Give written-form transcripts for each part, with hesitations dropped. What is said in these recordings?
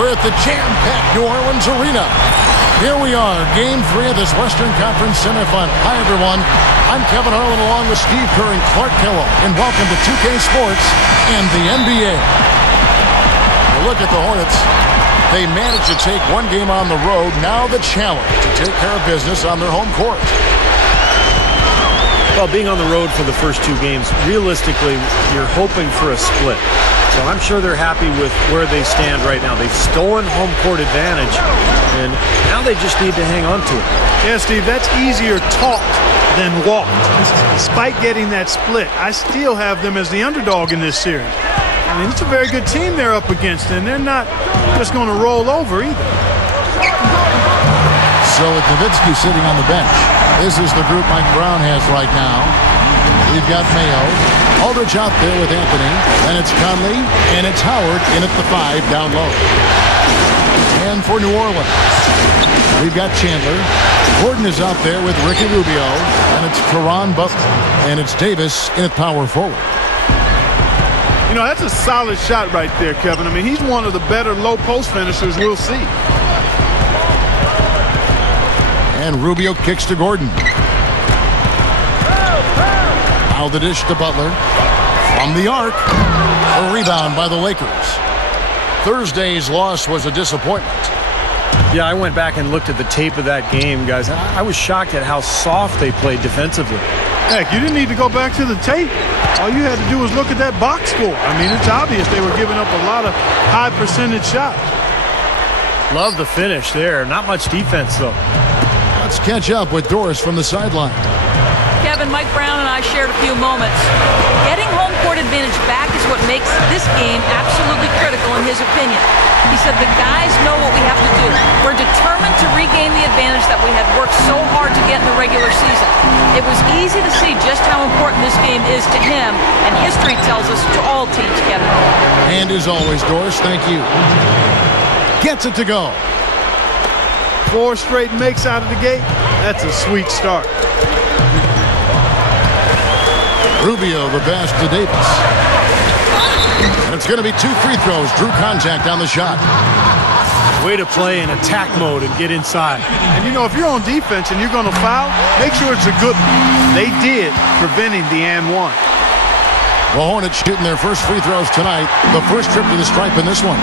We're at the jam-packed New Orleans Arena. Here we are, Game 3 of this Western Conference semifinal. Hi, everyone. I'm Kevin Harlan along with Steve Kerr and Clark Kellogg, and welcome to 2K Sports and the NBA. Look at the Hornets. They managed to take one game on the road. Now the challenge to take care of business on their home court. Well, being on the road for the first two games, realistically, you're hoping for a split. So I'm sure they're happy with where they stand right now. They've stolen home court advantage, and now they just need to hang on to it. Yeah, Steve, that's easier talked than walked. Despite getting that split, I still have them as the underdog in this series. I mean, it's a very good team they're up against, and they're not just going to roll over either. So with Nowitzki sitting on the bench, this is the group Mike Brown has right now. We've got Mayo, Aldridge out there with Anthony, and it's Conley, and it's Howard in at the 5 down low. And for New Orleans, we've got Chandler. Gordon is out there with Ricky Rubio, and it's Caron Butler, and it's Davis in at power forward. You know, that's a solid shot right there, Kevin. I mean, he's one of the better low-post finishers we'll see. And Rubio kicks to Gordon. Now the dish to Butler. From the arc. A rebound by the Lakers. Thursday's loss was a disappointment. Yeah, I went back and looked at the tape of that game, guys. I was shocked at how soft they played defensively. Heck, you didn't need to go back to the tape. All you had to do was look at that box score. I mean, it's obvious they were giving up a lot of high-percentage shots. Love the finish there. Not much defense, though. Let's catch up with Doris from the sideline. Kevin, Mike Brown and I shared a few moments. Getting home court advantage back is what makes this game absolutely critical in his opinion. He said the guys know what we have to do. We're determined to regain the advantage that we had worked so hard to get in the regular season. It was easy to see just how important this game is to him, and history tells us to all teams, Kevin. And as always, Doris, thank you. Gets it to go. 4 straight makes out of the gate. That's a sweet start. Rubio, the pass to Davis. And it's going to be 2 free throws. Drew contact on the shot. Way to play in attack mode and get inside. And, you know, if you're on defense and you're going to foul, make sure it's a good one. They did, preventing the and one. The Hornets shooting their first free throws tonight. The first trip to the stripe in this one.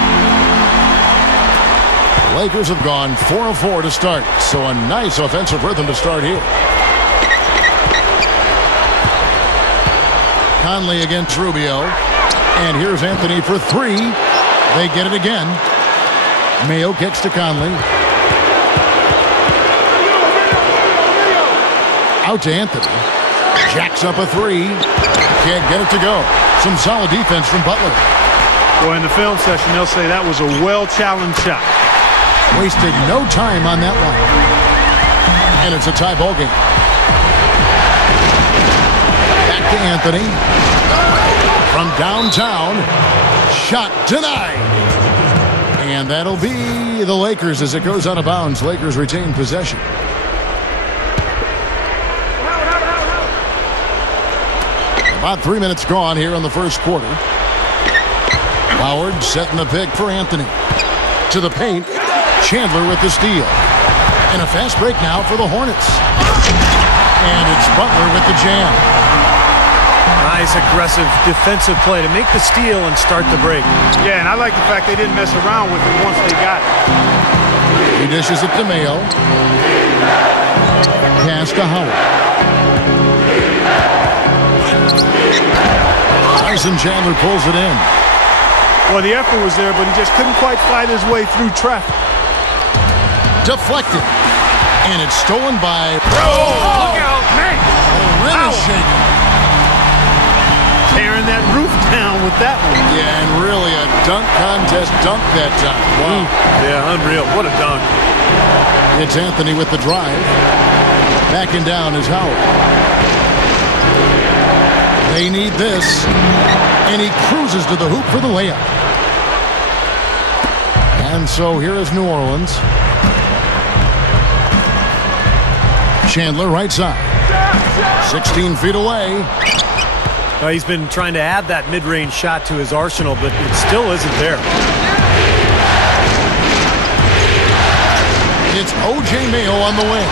The Lakers have gone 4 of 4 to start. So a nice offensive rhythm to start here. Conley against Rubio. And here's Anthony for 3. They get it again. Mayo kicks to Conley. Out to Anthony. Jacks up a 3. Can't get it to go. Some solid defense from Butler. Boy, in the film session, they'll say that was a well-challenged shot. Wasted no time on that one. And it's a tie ball game. Back to Anthony. From downtown. Shot denied. And that'll be the Lakers as it goes out of bounds. Lakers retain possession. About 3 minutes gone here in the first quarter. Howard setting the pick for Anthony. To the paint. Chandler with the steal. And a fast break now for the Hornets. And it's Butler with the jam. Nice aggressive defensive play to make the steal and start the break. Yeah, and I like the fact they didn't mess around with it once they got it. He dishes it to Mayo. Pass to Howard. Tyson Chandler pulls it in. Well, the effort was there, but he just couldn't quite fight his way through traffic. Deflected. And it's stolen by... Oh, look out, man! Really shaking. Tearing that roof down with that one. Yeah, and really a dunk contest dunk that time. Wow. Yeah, unreal. What a dunk. It's Anthony with the drive. Backing down is Howard. They need this. And he cruises to the hoop for the layup. And so here is New Orleans. Chandler right side. 16 feet away. Well, he's been trying to add that mid-range shot to his arsenal, but it still isn't there. It's O.J. Mayo on the wing.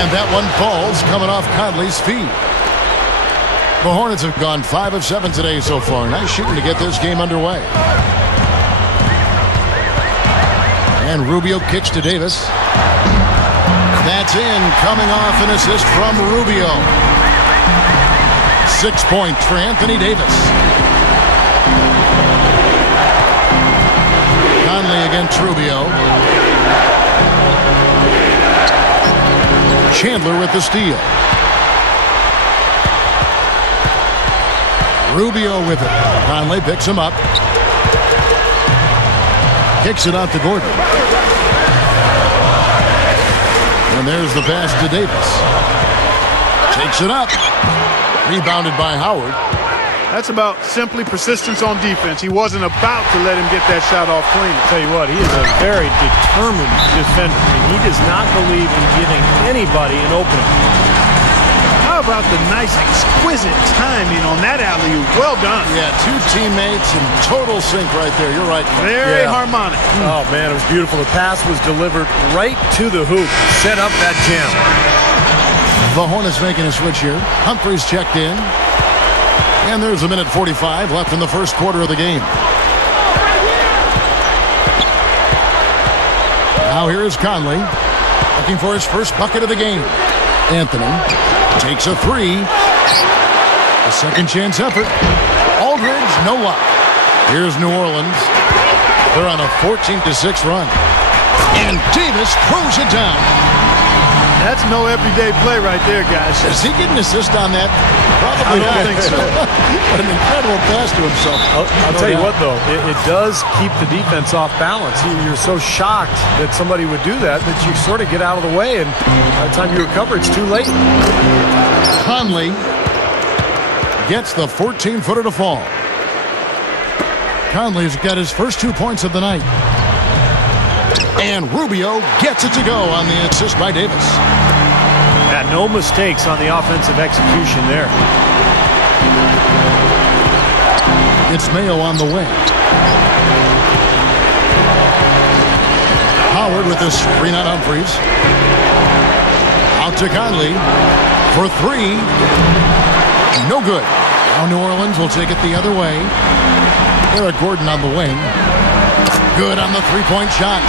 And that one falls coming off Conley's feet. The Hornets have gone 5 of 7 today so far. Nice shooting to get this game underway. And Rubio kicks to Davis. That's in, coming off an assist from Rubio. 6-point for Anthony Davis. Conley against Rubio. Chandler with the steal. Rubio with it. Conley picks him up. Kicks it out to Gordon. And there's the pass to Davis. Takes it up. Rebounded by Howard. That's about simply persistence on defense. He wasn't about to let him get that shot off clean. I'll tell you what, he is a very determined defender. He does not believe in giving anybody an opening. How about the nice, exquisite timing on that alley-oop? Well done. Yeah, two teammates in total sync right there. You're right. Very harmonic. Oh, man, it was beautiful. The pass was delivered right to the hoop. Set up that jam. The Hornets making a switch here. Humphries checked in. And there's a minute 45 left in the first quarter of the game. Now here is Conley, looking for his first bucket of the game. Anthony takes a three. A second chance effort. Aldridge, no luck. Here's New Orleans. They're on a 14-6 run. And Davis throws it down. That's no everyday play right there, guys. Is he getting an assist on that? Probably I don't think so. What an incredible pass to himself. I'll tell you what, though. It does keep the defense off balance. You're so shocked that somebody would do that you sort of get out of the way, and by the time you recover, it's too late. Conley gets the 14-footer to fall. Conley's got his first 2 points of the night. And Rubio gets it to go on the assist by Davis. Yeah, no mistakes on the offensive execution there. It's Mayo on the wing. Howard with the screen on Humphries. Out to Conley for three. No good. Now New Orleans will take it the other way. Eric Gordon on the wing. Good on the three-point shot.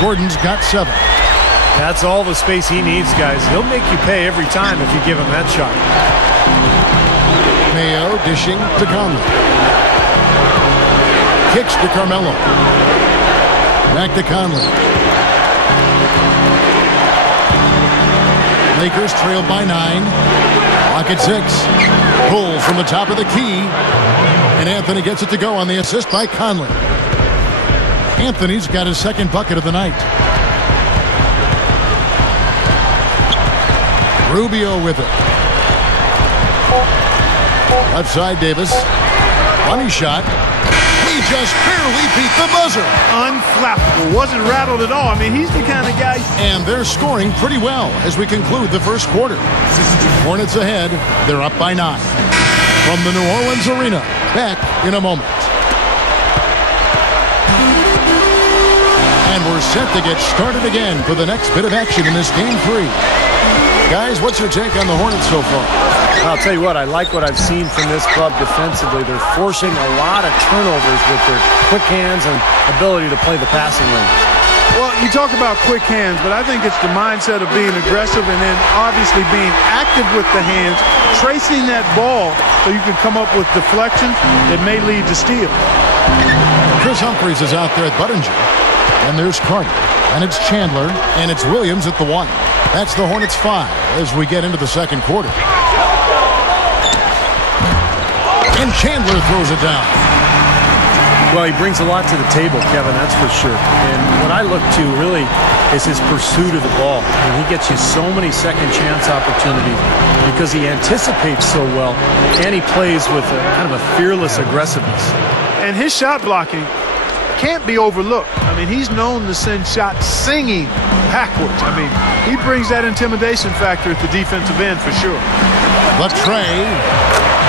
Gordon's got 7. That's all the space he needs, guys. He'll make you pay every time if you give him that shot. Mayo dishing to Conley. Kicks to Carmelo. Back to Conley. Lakers trail by 9. Clock at 6. Pull from the top of the key. And Anthony gets it to go on the assist by Conley. Anthony's got his second bucket of the night. Rubio with it. Left side, Davis. Funny shot. He just barely beat the buzzer. Unflappable. Wasn't rattled at all. I mean, he's the kind of guy. And they're scoring pretty well as we conclude the first quarter. Hornets ahead. They're up by 9. From the New Orleans Arena. Back in a moment. And we're set to get started again for the next bit of action in this game 3. Guys, what's your take on the Hornets so far? I'll tell you what, I like what I've seen from this club defensively. They're forcing a lot of turnovers with their quick hands and ability to play the passing lane. Well, you talk about quick hands, but I think it's the mindset of being aggressive and then obviously being active with the hands, tracing that ball so you can come up with deflections that may lead to steal. Chris Humphries is out there at Budinger. And there's Carter. And it's Chandler. And it's Williams at the 1. That's the Hornets 5 as we get into the second quarter. And Chandler throws it down. Well, he brings a lot to the table, Kevin, that's for sure. And what I look to really is his pursuit of the ball. And he gets you so many second chance opportunities because he anticipates so well and he plays with kind of a fearless aggressiveness. And his shot blocking can't be overlooked. I mean, he's known to send shots singing backwards. I mean, he brings that intimidation factor at the defensive end for sure. Latray.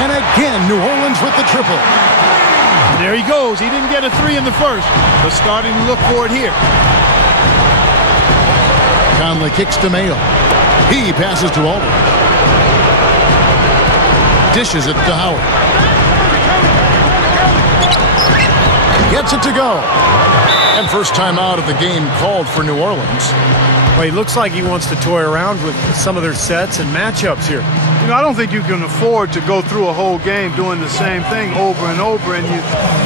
And again, New Orleans with the triple. There he goes. He didn't get a 3 in the first, but starting to look for it here. Conley kicks to Mayo. He passes to Aldridge. Dishes it to Howard. Gets it to go. And first time out of the game called for New Orleans. Well, he looks like he wants to toy around with some of their sets and matchups here. You know, I don't think you can afford to go through a whole game doing the same thing over and over, and you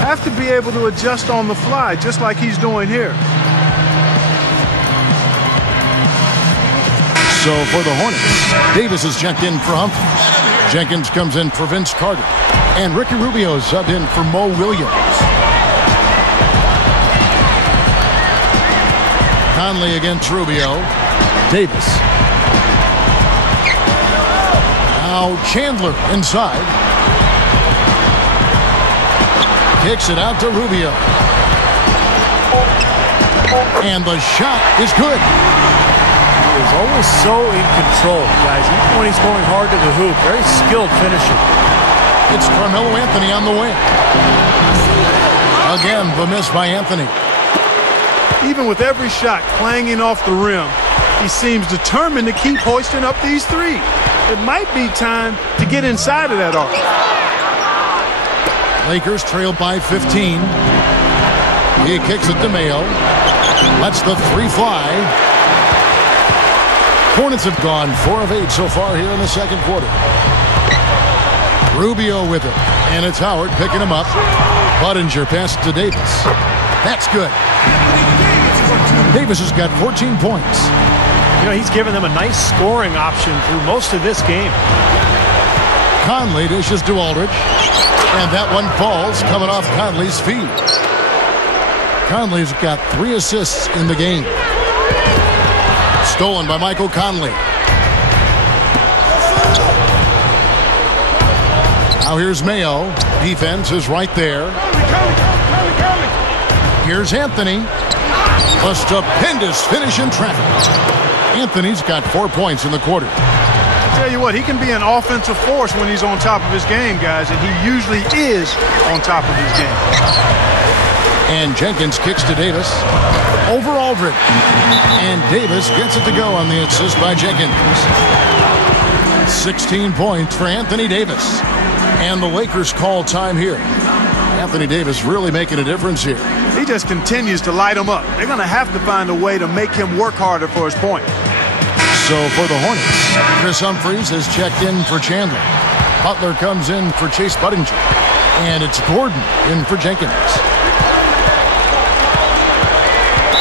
have to be able to adjust on the fly, just like he's doing here. So for the Hornets, Davis is checked in for Humphries. Jenkins comes in for Vince Carter. And Ricky Rubio is subbed in for Mo Williams. Conley against Rubio. Davis. Now Chandler inside. Kicks it out to Rubio. And the shot is good. He is always so in control, guys. Even when he's going hard to the hoop, very skilled finisher. It's Carmelo Anthony on the wing. Again, the miss by Anthony. Even with every shot clanging off the rim, he seems determined to keep hoisting up these threes. It might be time to get inside of that arc. Lakers trail by 15. He kicks it to Mayo. Lets the 3 fly. Hornets have gone 4 of 8 so far here in the second quarter. Rubio with it. And it's Howard picking him up. Budinger passes to Davis. That's good. Davis has got 14 points. You know, he's given them a nice scoring option through most of this game. Conley dishes to Aldridge. And that one falls coming off Conley's feet. Conley's got 3 assists in the game. Stolen by Michael Conley. Now here's Mayo. Defense is right there. Here's Anthony. A stupendous finish in traffic. Anthony's got 4 points in the quarter. I tell you what, he can be an offensive force when he's on top of his game, guys, and he usually is on top of his game. And Jenkins kicks to Davis. Over Aldridge. And Davis gets it to go on the assist by Jenkins. 16 points for Anthony Davis. And the Lakers call time here. Anthony Davis really making a difference here. He just continues to light him up. They're going to have to find a way to make him work harder for his point. So for the Hornets, Chris Humphries is checked in for Chandler. Butler comes in for Chase Budinger. And it's Gordon in for Jenkins.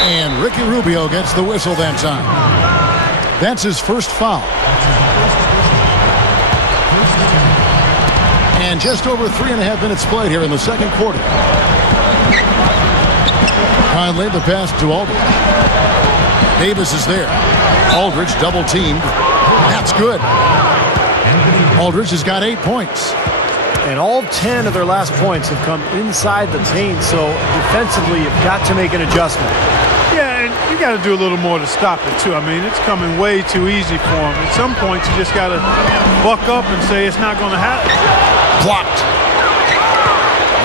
And Ricky Rubio gets the whistle that time. That's his first foul. And just over 3.5 minutes played here in the second quarter. Conley, the pass to Aldridge. Davis is there. Aldridge double teamed. That's good. Aldridge has got 8 points. And all 10 of their last points have come inside the paint, so defensively you've got to make an adjustment. Yeah, and you got to do a little more to stop it, too. I mean, it's coming way too easy for him. At some point, you just got to buck up and say it's not going to happen. Blocked.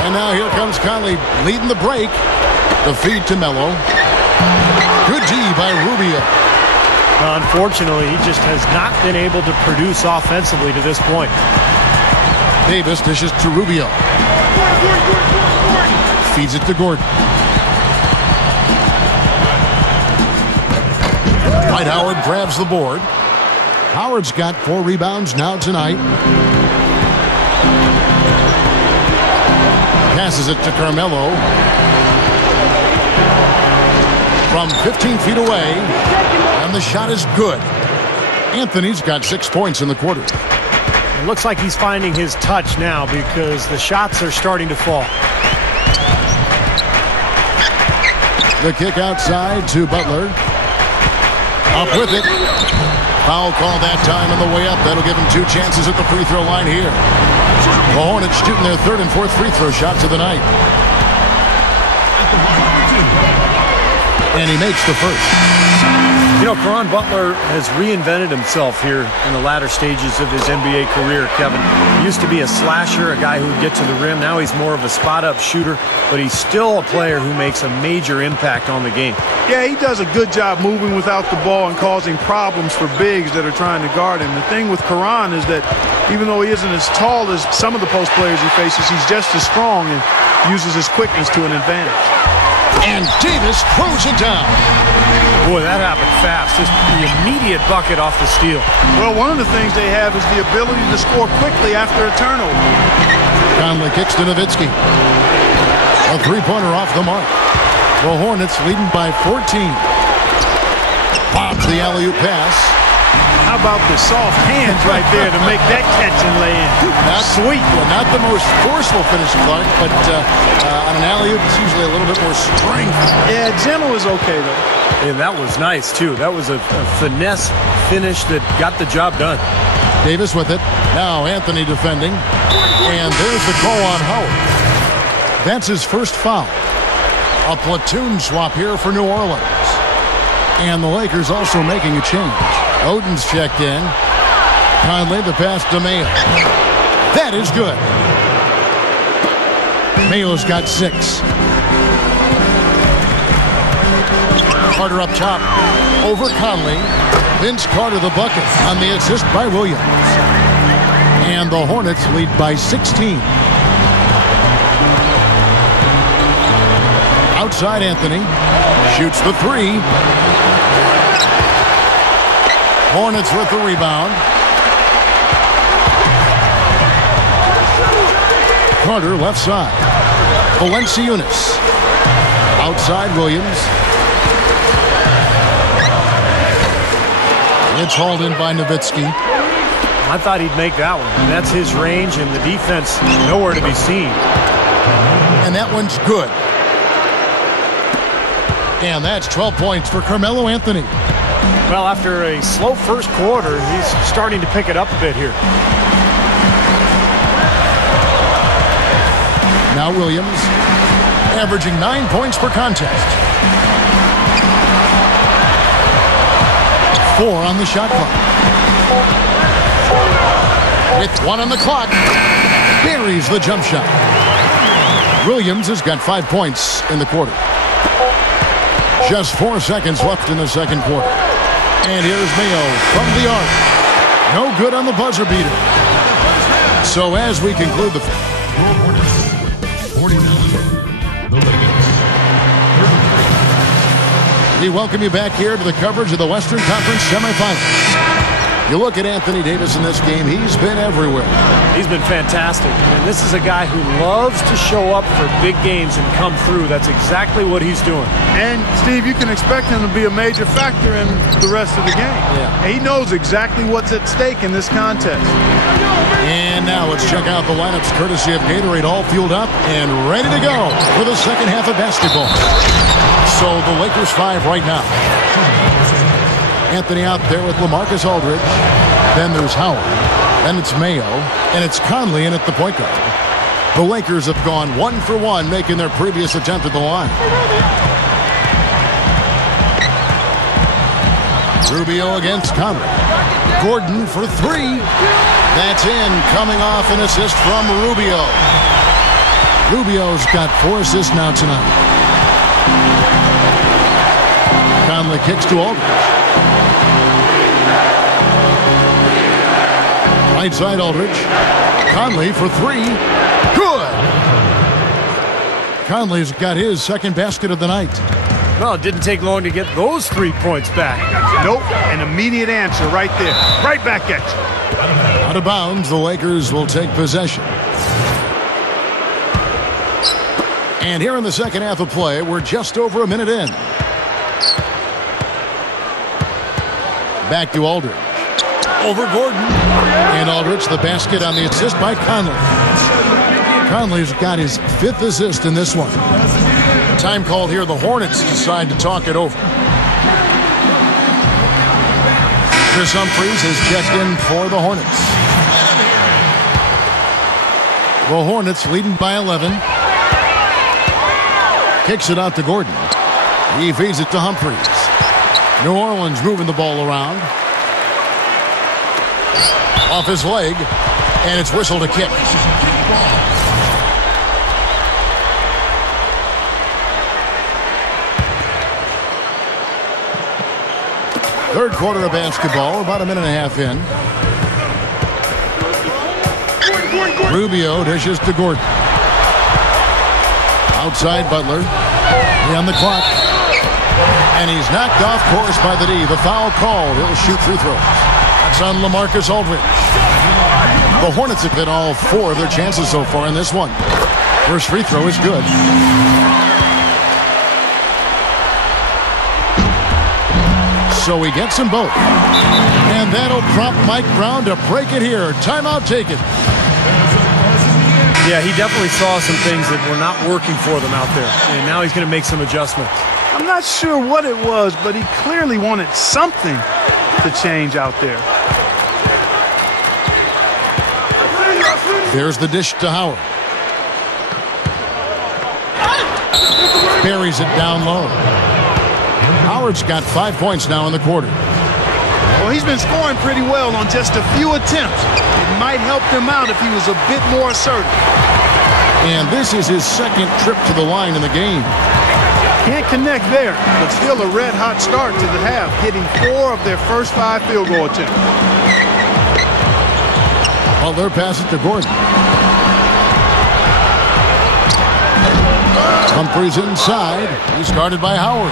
And now here comes Conley leading the break. The feed to Melo. Good D by Rubio. Unfortunately, he just has not been able to produce offensively to this point. Davis dishes to Rubio. Feeds it to Gordon. Dwight Howard grabs the board. Howard's got 4 rebounds now tonight. Passes it to Carmelo. From 15 feet away. And the shot is good. Anthony's got 6 points in the quarter. It looks like he's finding his touch now because the shots are starting to fall. The kick outside to Butler. Up with it. Foul call that time on the way up. That'll give him 2 chances at the free throw line here. The Hornets shooting their 3rd and 4th free throw shots of the night. And he makes the first. You know, Caron Butler has reinvented himself here in the latter stages of his NBA career, Kevin. He used to be a slasher, a guy who would get to the rim. Now he's more of a spot-up shooter, but he's still a player who makes a major impact on the game. Yeah, he does a good job moving without the ball and causing problems for bigs that are trying to guard him. The thing with Caron is that even though he isn't as tall as some of the post players he faces, he's just as strong and uses his quickness to an advantage. And Davis throws it down. Boy, that happened fast. Just the immediate bucket off the steal. Well, one of the things they have is the ability to score quickly after a turnover. Conley kicks to Nowitzki. A 3-pointer off the mark. The Hornets leading by 14. Bobs the alley-oop pass. How about the soft hands right there to make that catch and lay in? Not sweet. Well, not the most forceful finish, Clark, but on an alley-oop, it's usually a little bit more strength. Yeah, gentle is okay, though. And that was nice, too. That was a finesse finish that got the job done. Davis with it. Now Anthony defending. And there's the call on Howard. That's his first foul. A platoon swap here for New Orleans. And the Lakers also making a change. Oden's checked in. Conley, the pass to Mayo. That is good. Mayo's got 6. Carter up top. Over Conley. Vince Carter the bucket on the assist by Williams. And the Hornets lead by 16. Outside Anthony. Shoots the 3. Hornets with the rebound. Carter left side. Valanciunas. Outside Williams. It's hauled in by Nowitzki. I thought he'd make that one. That's his range, and the defense nowhere to be seen. And that one's good. And that's 12 points for Carmelo Anthony. Well, after a slow first quarter, he's starting to pick it up a bit here. Now Williams, averaging 9 points per contest. 4 on the shot clock. With 1 on the clock, buries the jump shot. Williams has got 5 points in the quarter. Just 4 seconds left in the second quarter. And here's Mayo from the arc. No good on the buzzer beater. So as we conclude the... 49. The Lakers. 33. We welcome you back here to the coverage of the Western Conference semifinals. You look at Anthony Davis in this game, he's been everywhere. He's been fantastic. And this is a guy who loves to show up for big games and come through. That's exactly what he's doing. And, Steve, you can expect him to be a major factor in the rest of the game. Yeah. He knows exactly what's at stake in this contest. And now let's check out the lineups courtesy of Gatorade, all fueled up and ready to go for the second half of basketball. So the Lakers 5 right now. Anthony out there with LaMarcus Aldridge. Then there's Howard. Then it's Mayo. And it's Conley in at the point guard. The Lakers have gone 1 for 1, making their previous attempt at the line. Rubio against Conley. Gordon for 3. That's in, coming off an assist from Rubio. Rubio's got 4 assists now tonight. Conley kicks to Aldridge. Right side Aldridge. Conley for 3. Good! Conley's got his second basket of the night. Well, it didn't take long to get those 3 points back. Nope, an immediate answer right there. Right back at you. Out of bounds, the Lakers will take possession. And here in the second half of play, we're just over a minute in. Back to Aldridge. Over Gordon. And Aldridge, the basket on the assist by Conley. Conley's got his 5th assist in this one. Time called here. The Hornets decide to talk it over. Chris Humphries has checked in for the Hornets. The Hornets leading by 11. Kicks it out to Gordon. He feeds it to Humphries. New Orleans moving the ball around. Off his leg, and it's whistled a kick. Third quarter of basketball, about a minute and a half in. Rubio dishes to Gordon. Outside Butler. He on the clock. And he's knocked off course by the D. The foul called. He'll shoot free throws. That's on LaMarcus Aldridge. The Hornets have hit all 4 of their chances so far in this one. First free throw is good. So he gets them both. And that'll prompt Mike Brown to break it here. Timeout taken. Yeah, he definitely saw some things that were not working for them out there. And now he's going to make some adjustments. I'm not sure what it was, but he clearly wanted something to change out there. There's the dish to Howard. Buries it down low. Howard's got 5 points now in the quarter. Well, he's been scoring pretty well on just a few attempts. It might help him out if he was a bit more assertive. And this is his 2nd trip to the line in the game. Can't connect there, but still a red-hot start to the half, hitting 4 of their first 5 field goal attempts. Butler passes to Gordon. Humphries inside. He's guarded by Howard.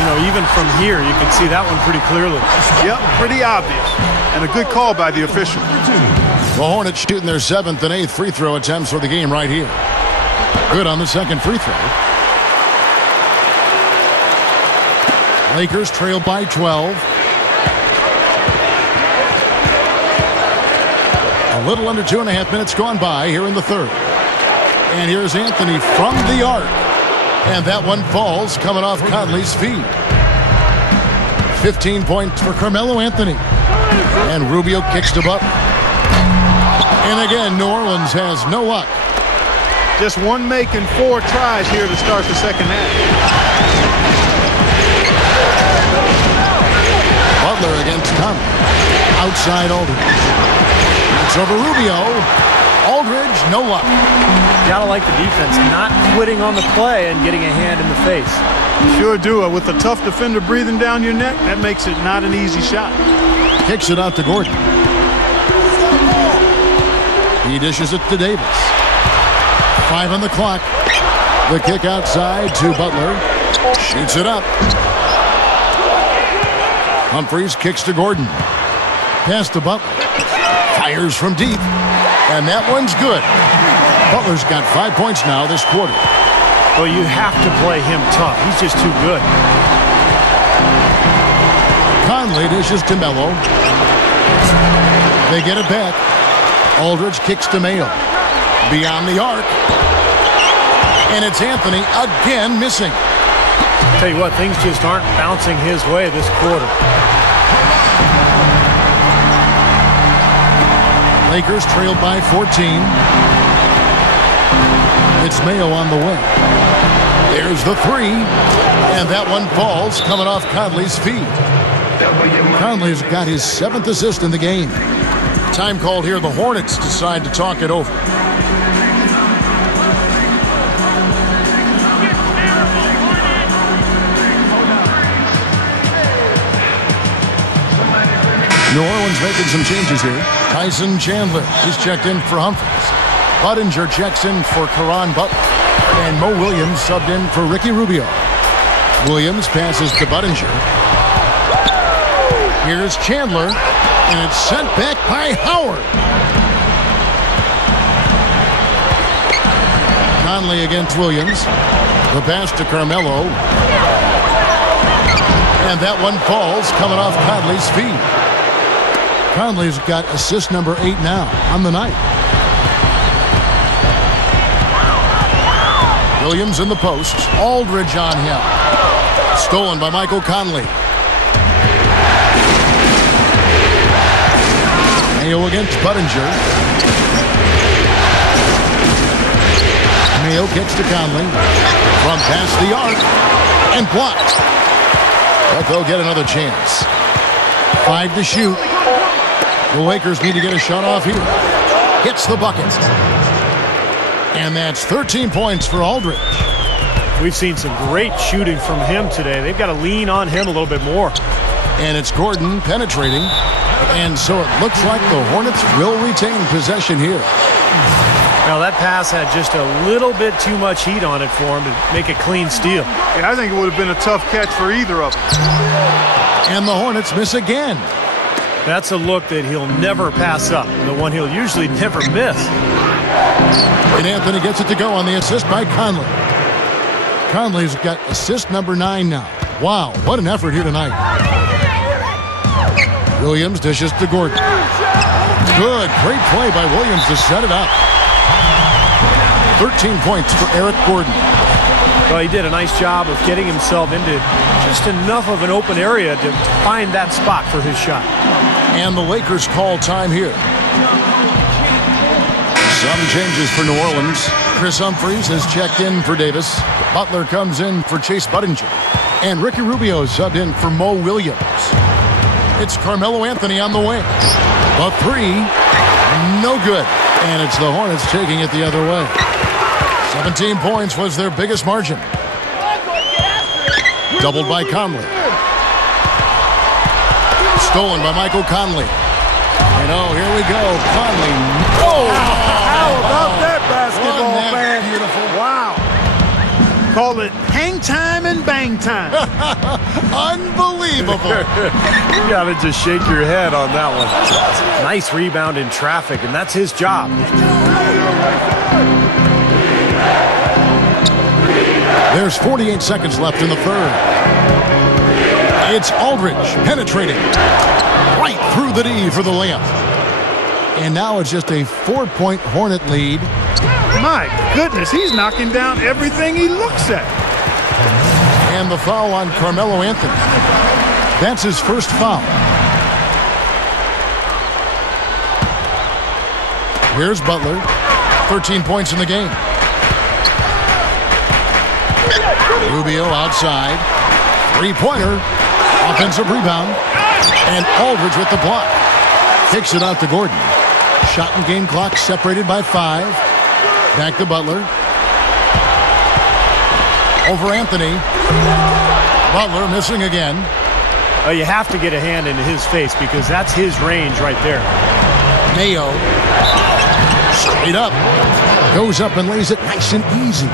You know, even from here, you can see that one pretty clearly. Yep, pretty obvious. And a good call by the official. The Hornets shooting their 7th and 8th free throw attempts for the game right here. Good on the 2nd free throw. Lakers trail by 12. A little under 2.5 minutes gone by here in the 3rd. And here's Anthony from the arc. And that one falls coming off Conley's feet. 15 points for Carmelo Anthony. And Rubio kicks to Butler. And again, New Orleans has no luck. Just one make and 4 tries here to start the second half. Butler against Conley. Outside Aldridge. It's over Rubio. Aldridge, no luck. Gotta like the defense, not quitting on the play and getting a hand in the face. Sure do. With a tough defender breathing down your neck, that makes it not an easy shot. Kicks it out to Gordon. He dishes it to Davis. 5 on the clock. The kick outside to Butler. Shoots it up. Humphries kicks to Gordon. Pass to Butler. Fires from deep. And that one's good. Butler's got 5 points now this quarter. Well, you have to play him tough. He's just too good. Conley dishes to Melo. They get it back. Aldridge kicks to Mayo. Beyond the arc. And it's Anthony again missing. Tell you what, things just aren't bouncing his way this quarter. Lakers trailed by 14. It's Mayo on the wing. There's the 3. And that one falls coming off Conley's feet. Conley's got his 7th assist in the game. Time called here. The Hornets decide to talk it over. New Orleans making some changes here. Tyson Chandler is checked in for Humphries. Budinger checks in for Caron Butler. And Mo Williams subbed in for Ricky Rubio. Williams passes to Budinger. Here's Chandler, and it's sent back by Howard. Conley against Williams. The pass to Carmelo. And that one falls, coming off Conley's feet. Conley's got assist number 8 now on the night. Williams in the post. Aldridge on him. Stolen by Michael Conley. Mayo against Budinger. Mayo gets to Conley. From past the arc. And blocked. But they'll get another chance. 5 to shoot. The Lakers need to get a shot off here. Hits the bucket. And that's 13 points for Aldridge. We've seen some great shooting from him today. They've got to lean on him a little bit more. And it's Gordon penetrating. And so it looks like the Hornets will retain possession here. Now that pass had just a little bit too much heat on it for him to make a clean steal. Yeah, I think it would have been a tough catch for either of them. And the Hornets miss again. That's a look that he'll never pass up. The one he'll usually never miss. And Anthony gets it to go on the assist by Conley. Conley's got assist number 9 now. Wow, what an effort here tonight. Williams dishes to Gordon. Good, great play by Williams to set it up. 13 points for Eric Gordon. Well, he did a nice job of getting himself into just enough of an open area to find that spot for his shot. And the Lakers call time here. Some changes for New Orleans. Chris Humphries has checked in for Davis. Butler comes in for Chase Budinger. And Ricky Rubio is subbed in for Mo Williams. It's Carmelo Anthony on the wing. A 3, no good. And it's the Hornets taking it the other way. 17 points was their biggest margin. Doubled by Conley. Stolen by Michael Conley. And oh, here we go. Conley. Oh! How about that basketball, Wasn't that man? beautiful? Wow. Call it hang time and bang time. Unbelievable. You gotta just shake your head on that one. Nice rebound in traffic, and that's his job. There's 48 seconds left in the third. It's Aldridge penetrating right through the D for the layup. And now it's just a 4-point Hornet lead. My goodness, he's knocking down everything he looks at. And the foul on Carmelo Anthony. That's his first foul. Here's Butler. 13 points in the game. Rubio outside. 3-pointer. Offensive rebound. And Aldridge with the block. Kicks it out to Gordon. Shot and game clock separated by 5. Back to Butler. Over Anthony. Butler missing again. You have to get a hand into his face because that's his range right there. Mayo. Straight up. Goes up and lays it nice and easy.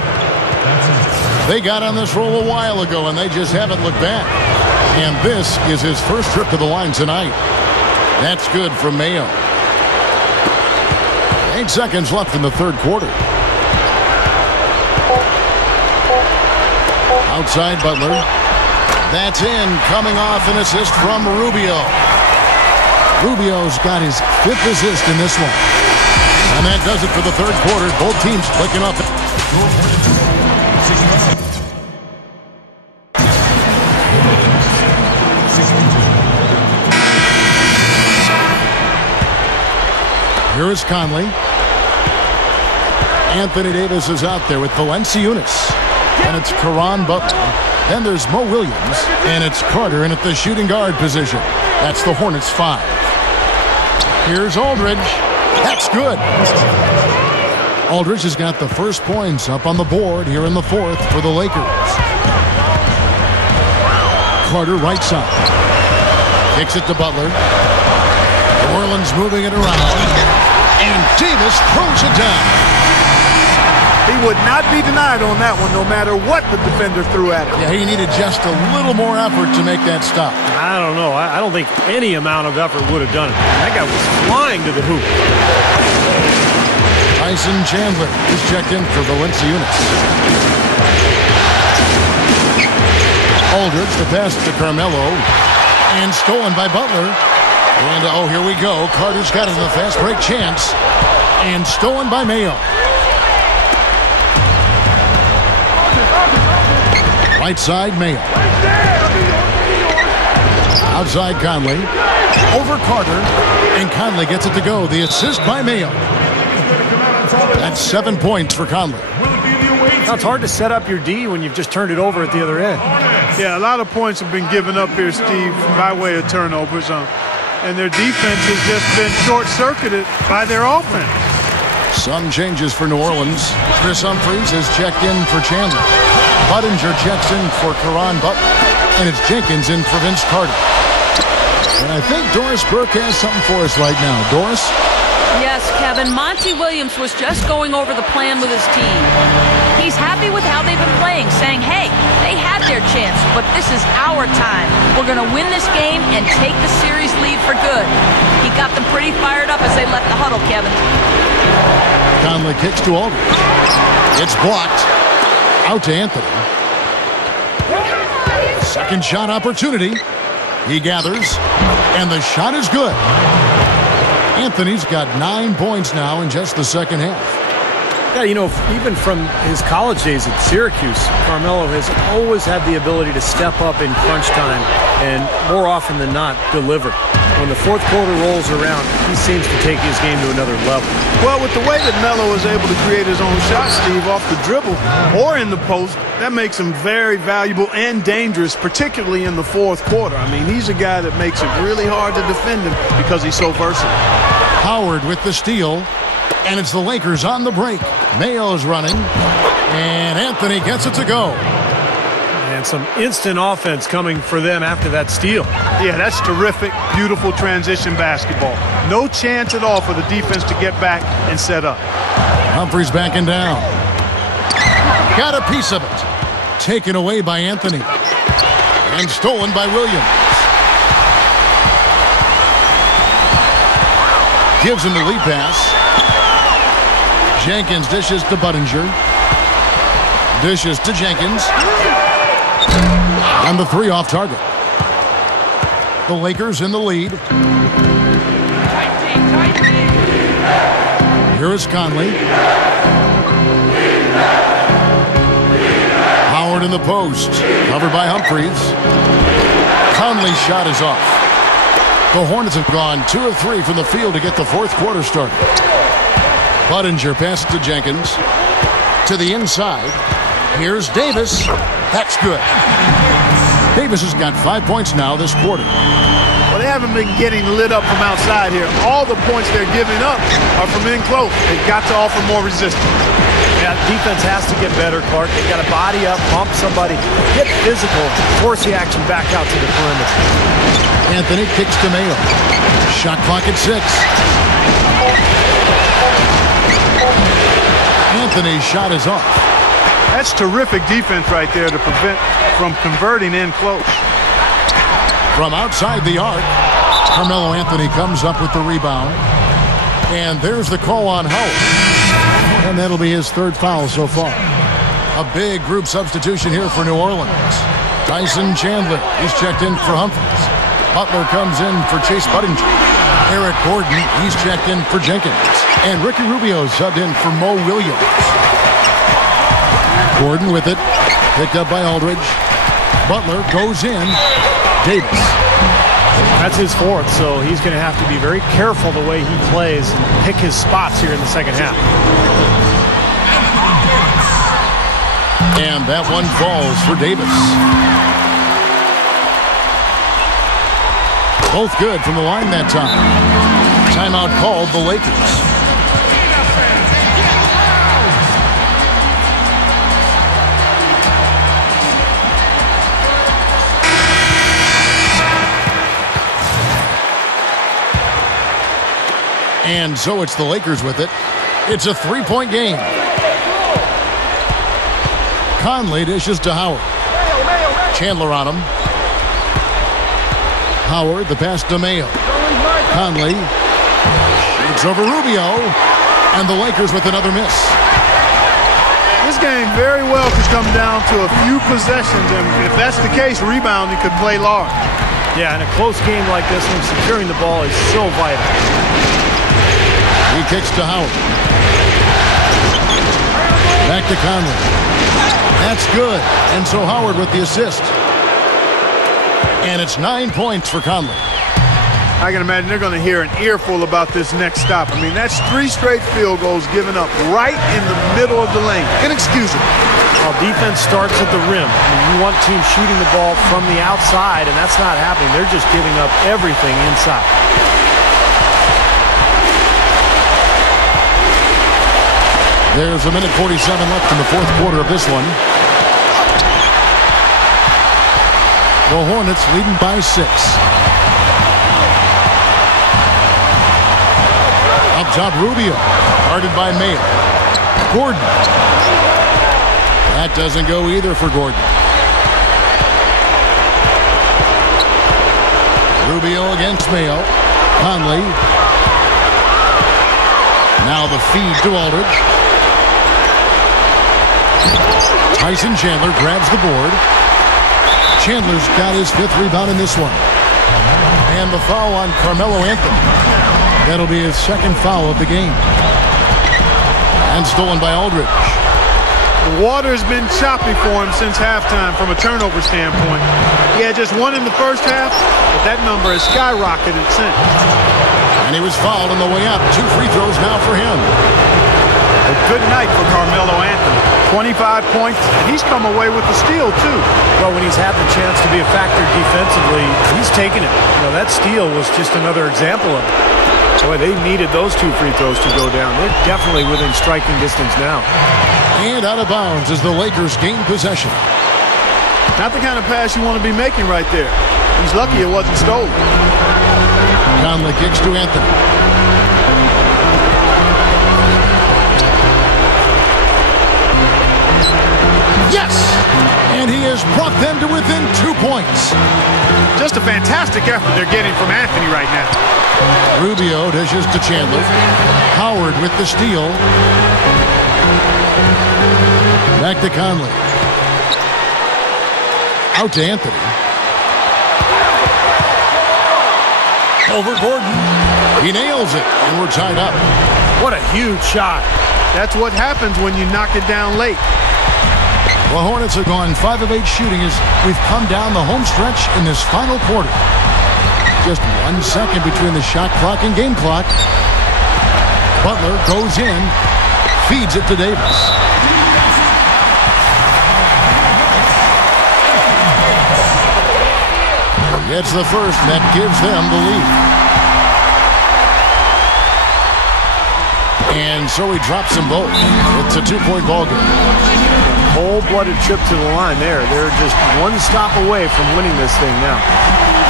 They got on this roll a while ago, and they just haven't looked back. And this is his first trip to the line tonight. That's good from Mayo. 8 seconds left in the third quarter. Outside Butler. That's in, coming off an assist from Rubio. Rubio's got his 5th assist in this one. And that does it for the third quarter. Both teams clicking up. Here is Conley. Anthony Davis is out there with Valanciunas. And it's Caron Butler. Then there's Mo Williams. And it's Carter in at the shooting guard position. That's the Hornets 5. Here's Aldridge. That's good. Aldridge has got the first points up on the board here in the fourth for the Lakers. Carter right side. Kicks it to Butler. New Orleans moving it around. And Davis throws it down. He would not be denied on that one, no matter what the defender threw at him. Yeah, he needed just a little more effort to make that stop. I don't know. I don't think any amount of effort would have done it. That guy was flying to the hoop. Tyson Chandler is checked in for Valanciunas. Aldridge, the pass to Carmelo, and stolen by Butler. And, oh, here we go. Carter's got it in the fast break chance, and stolen by Mayo. Right side, Mayo. Outside, Conley. Over Carter, and Conley gets it to go. The assist by Mayo. That's 7 points for Conley. Now, it's hard to set up your D when you've just turned it over at the other end. Yeah, a lot of points have been given up here, Steve, by way of turnovers. And their defense has just been short-circuited by their offense. Some changes for New Orleans. Chris Humphries is checked in for Chandler. Budinger checks in for Caron Butler. And it's Jenkins in for Vince Carter. And I think Doris Burke has something for us right now. Doris? Yes, Kevin. Monty Williams was just going over the plan with his team. He's happy with how they've been playing, saying, hey, they had their chance, but this is our time. We're going to win this game and take the series lead for good. He got them pretty fired up as they left the huddle, Kevin. Conley kicks to Aldridge. It's blocked. Out to Anthony. Second shot opportunity. He gathers, and the shot is good. Anthony's got 9 points now in just the second half. Yeah, you know, even from his college days at Syracuse, Carmelo has always had the ability to step up in crunch time and more often than not deliver. When the fourth quarter rolls around, he seems to take his game to another level. Well, with the way that Melo is able to create his own shot, Steve, off the dribble or in the post, that makes him very valuable and dangerous, particularly in the fourth quarter. I mean, he's a guy that makes it really hard to defend him because he's so versatile. Howard with the steal, and it's the Lakers on the break. Mayo's running, and Anthony gets it to go. And some instant offense coming for them after that steal. Yeah, that's terrific, beautiful transition basketball. No chance at all for the defense to get back and set up. Humphries backing down. Got a piece of it. Taken away by Anthony. And stolen by Williams. Gives him the lead pass. Jenkins dishes to Budinger. Dishes to Jenkins. And the three off target. The Lakers in the lead. Here is Conley. Howard in the post. Covered by Humphries. Conley's shot is off. The Hornets have gone 2 of 3 from the field to get the fourth quarter started. Budinger passes to Jenkins. To the inside. Here's Davis. That's good. Davis has got 5 points now this quarter. Well, they haven't been getting lit up from outside here. All the points they're giving up are from in close. They've got to offer more resistance. Yeah, defense has to get better, Clark. They've got to body up, bump somebody, get physical, force the action back out to the perimeter. Anthony kicks to Mayo. Shot clock at 6. Anthony's shot is off. That's terrific defense right there to prevent from converting in close. From outside the arc, Carmelo Anthony comes up with the rebound. And there's the call on Howard. And that'll be his third foul so far. A big group substitution here for New Orleans. Tyson Chandler is checked in for Humphries. Butler comes in for Chase Budinger. Eric Gordon, he's checked in for Jenkins. And Ricky Rubio subbed in for Mo Williams. Gordon with it. Picked up by Aldridge. Butler goes in. Davis. That's his fourth, so he's going to have to be very careful the way he plays and pick his spots here in the second half. And that one falls for Davis. Both good from the line that time. Timeout called the Lakers. And so it's the Lakers with it. It's a 3-point game. Conley dishes to Howard. Chandler on him. Howard, the pass to Mayo. Conley shoots over Rubio, and the Lakers with another miss. This game very well could come down to a few possessions, and if that's the case, rebounding could play large. Yeah, in a close game like this one, securing the ball is so vital. He kicks to Howard. Back to Conley. That's good. And so Howard with the assist. And it's 9 points for Conley. I can imagine they're going to hear an earful about this next stop. I mean, that's 3 straight field goals given up right in the middle of the lane. Inexcusable. Well, defense starts at the rim. I mean, you want teams shooting the ball from the outside, and that's not happening. They're just giving up everything inside. There's a minute 47 left in the fourth quarter of this one. The Hornets leading by 6. Up top, Rubio. Guarded by Mayo. Gordon. That doesn't go either for Gordon. Rubio against Mayo. Conley. Now the feed to Aldridge. Tyson Chandler grabs the board. Chandler's got his 5th rebound in this one. And the foul on Carmelo Anthony. That'll be his 2nd foul of the game. And stolen by Aldridge. The water's been choppy for him since halftime from a turnover standpoint. He had just 1 in the first half, but that number has skyrocketed since. And he was fouled on the way up. 2 free throws now for him. A good night for Carmelo Anthony. 25 points, and he's come away with the steal, too. Well, when he's had the chance to be a factor defensively, he's taken it. You know, that steal was just another example of it. Boy, they needed those 2 free throws to go down. They're definitely within striking distance now. And out of bounds as the Lakers gain possession. Not the kind of pass you want to be making right there. He's lucky it wasn't stolen. Conley kicks to Anthony. Yes! And he has brought them to within 2 points. Just a fantastic effort they're getting from Anthony right now. Rubio dishes to Chandler. Howard with the steal. Back to Conley. Out to Anthony. Over Gordon. He nails it, and we're tied up. What a huge shot. That's what happens when you knock it down late. The Hornets have gone 5 of 8 shooting as we've come down the home stretch in this final quarter. Just 1 second between the shot clock and game clock. Butler goes in, feeds it to Davis. Gets the first, and that gives them the lead. And so he drops them both. It's a 2-point ball game. Cold-blooded trip to the line there. They're just 1 stop away from winning this thing now.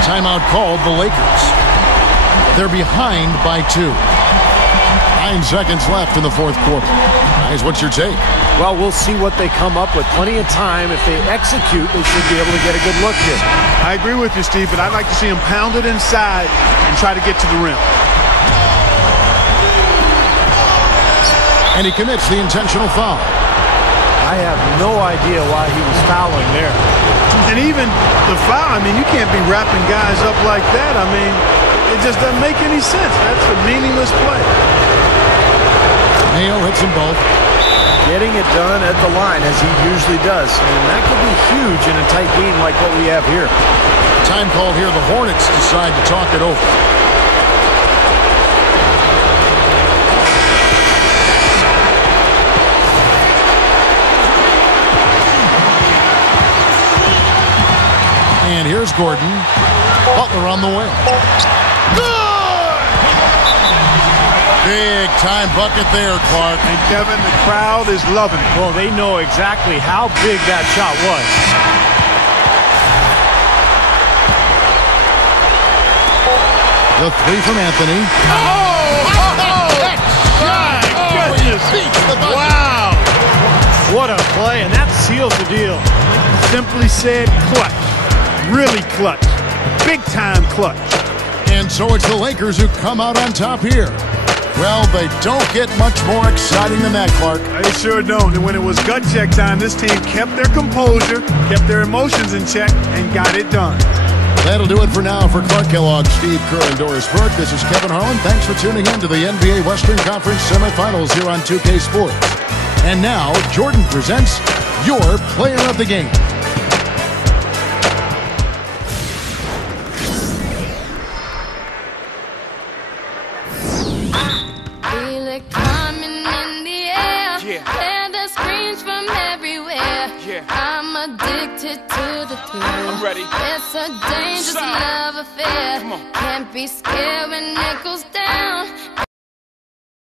Timeout called the Lakers. They're behind by 2. 9 seconds left in the fourth quarter. Guys, what's your take? Well, we'll see what they come up with. Plenty of time. If they execute, they should be able to get a good look here. I agree with you, Steve, but I'd like to see him pound it inside and try to get to the rim. And he commits the intentional foul. I have no idea why he was fouling there. And even the foul, I mean, you can't be wrapping guys up like that. I mean, it just doesn't make any sense. That's a meaningless play. Mayo hits them both. Getting it done at the line as he usually does. And that could be huge in a tight game like what we have here. Time called here. The Hornets decide to talk it over. And here's Gordon. Butler on the way. Good! Big time bucket there, Clark. And Kevin, the crowd is loving it. Well, they know exactly how big that shot was. The 3 from Anthony. Oh! My goodness! Wow! What a play, and that seals the deal. Simply said, clutch. Really clutch. Big time clutch. And so it's the Lakers who come out on top here. Well, they don't get much more exciting than that, Clark. They sure don't. And when it was gut check time, this team kept their composure, kept their emotions in check, and got it done. That'll do it for now. For Clark Kellogg, Steve Kerr, and Doris Burke, this is Kevin Harlan. Thanks for tuning in to the NBA Western Conference semifinals here on 2K Sports. And now, Jordan presents your player of the game. Feel it coming in the air. Hear the screams from everywhere. I'm addicted to the thrill. I'm ready. It's a dangerous love affair. Can't be scared when it goes